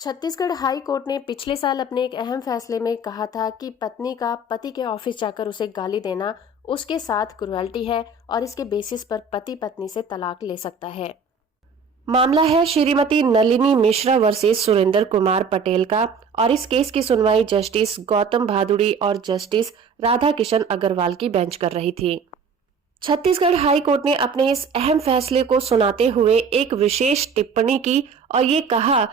Chhattisgarh high court ने पिछले साल अपने एक अहम फैसले में कहा था कि पत्नी का पति के ऑफिस जाकर उसे गाली देना उसके साथ क्रुएल्टी है और इसके बेसिस पर पति पत्नी से तलाक ले सकता है। मामला है श्रीमती नलिनी मिश्रा वर्सेस सुरेंद्र कुमार पटेल का और इस केस की सुनवाई जस्टिस गौतम भादुड़ी और जस्टिस राधा किशन अग्रवाल की बेंच कर रही थी। छत्तीसगढ़ हाई कोर्ट ने अपने इस अहम फैसले को सुनाते हुए एक विशेष टिप्पणी की और ये कहा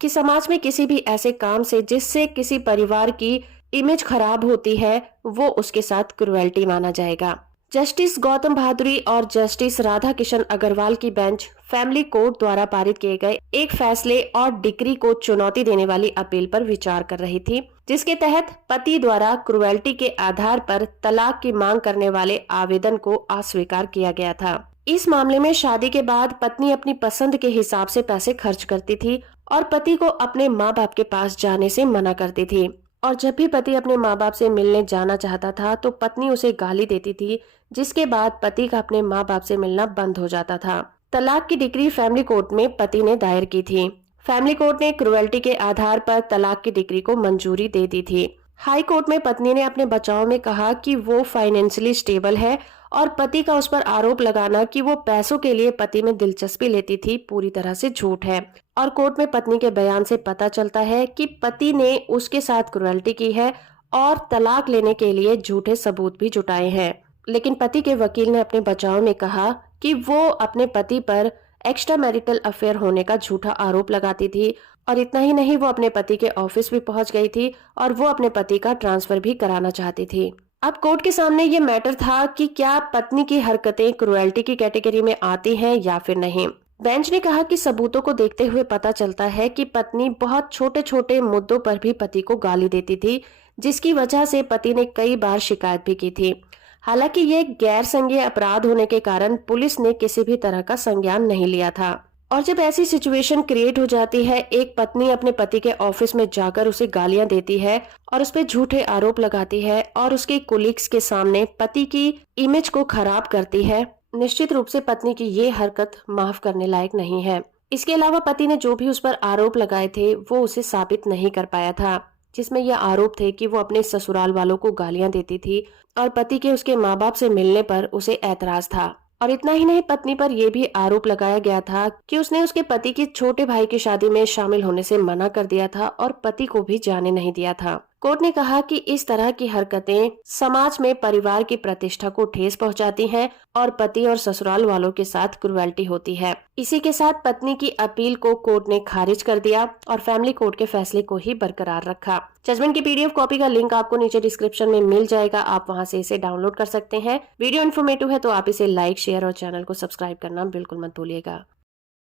कि समाज में किसी भी ऐसे काम से जिससे किसी परिवार की इमेज खराब होती है वो उसके साथ क्रुएल्टी माना जाएगा। जस्टिस गौतम भादुड़ी और जस्टिस राधा किशन अग्रवाल की बेंच फैमिली कोर्ट द्वारा पारित किए गए एक फैसले और डिक्री को चुनौती देने वाली अपील पर विचार कर रही थी, जिसके तहत पति द्वारा क्रुएल्टी के आधार पर तलाक की मांग करने वाले आवेदन को अस्वीकार किया गया था। इस मामले में शादी के बाद पत्नी अपनी पसंद के हिसाब से पैसे खर्च करती थी और पति को अपने माँ बाप के पास जाने से मना करती थी, और जब भी पति अपने माँ बाप से मिलने जाना चाहता था तो पत्नी उसे गाली देती थी, जिसके बाद पति का अपने माँ बाप से मिलना बंद हो जाता था। तलाक की डिक्री फैमिली कोर्ट में पति ने दायर की थी। फैमिली कोर्ट ने क्रुएल्टी के आधार पर तलाक की डिक्री को मंजूरी दे दी थी। हाई कोर्ट में पत्नी ने अपने बचाव में कहा कि वो फाइनेंशियली स्टेबल है और पति का उस पर आरोप लगाना कि वो पैसों के लिए पति में दिलचस्पी लेती थी पूरी तरह से झूठ है। और कोर्ट में पत्नी के बयान से पता चलता है कि पति ने उसके साथ क्रुएल्टी की है और तलाक लेने के लिए झूठे सबूत भी जुटाए हैं। लेकिन पति के वकील ने अपने बचाव में कहा कि वो अपने पति पर एक्स्ट्रा मैरिटल अफेयर होने का झूठा आरोप लगाती थी, और इतना ही नहीं, वो अपने पति के ऑफिस भी पहुंच गई थी और वो अपने पति का ट्रांसफर भी कराना चाहती थी। अब कोर्ट के सामने ये मैटर था कि क्या पत्नी की हरकतें क्रुएल्टी की कैटेगरी में आती हैं या फिर नहीं। बेंच ने कहा कि सबूतों को देखते हुए पता चलता है कि पत्नी बहुत छोटे छोटे मुद्दों पर भी पति को गाली देती थी, जिसकी वजह से पति ने कई बार शिकायत भी की थी। हालांकि ये गैर संज्ञेय अपराध होने के कारण पुलिस ने किसी भी तरह का संज्ञान नहीं लिया था। और जब ऐसी सिचुएशन क्रिएट हो जाती है, एक पत्नी अपने पति के ऑफिस में जाकर उसे गालियां देती है और उस पर झूठे आरोप लगाती है और उसके कोलिग्स के सामने पति की इमेज को खराब करती है, निश्चित रूप से पत्नी की ये हरकत माफ करने लायक नहीं है। इसके अलावा पति ने जो भी उस पर आरोप लगाए थे वो उसे साबित नहीं कर पाया था, जिसमें यह आरोप थे कि वो अपने ससुराल वालों को गालियां देती थी और पति के उसके माँ बाप से मिलने पर उसे ऐतराज था। और इतना ही नहीं, पत्नी पर यह भी आरोप लगाया गया था कि उसने उसके पति के छोटे भाई की शादी में शामिल होने से मना कर दिया था और पति को भी जाने नहीं दिया था। कोर्ट ने कहा कि इस तरह की हरकतें समाज में परिवार की प्रतिष्ठा को ठेस पहुंचाती हैं और पति और ससुराल वालों के साथ क्रुएल्टी होती है। इसी के साथ पत्नी की अपील को कोर्ट ने खारिज कर दिया और फैमिली कोर्ट के फैसले को ही बरकरार रखा। जजमेंट की पीडीएफ कॉपी का लिंक आपको नीचे डिस्क्रिप्शन में मिल जाएगा, आप वहां से इसे डाउनलोड कर सकते हैं। वीडियो इन्फॉर्मेटिव है तो आप इसे लाइक, शेयर और चैनल को सब्सक्राइब करना बिल्कुल मत भूलिएगा।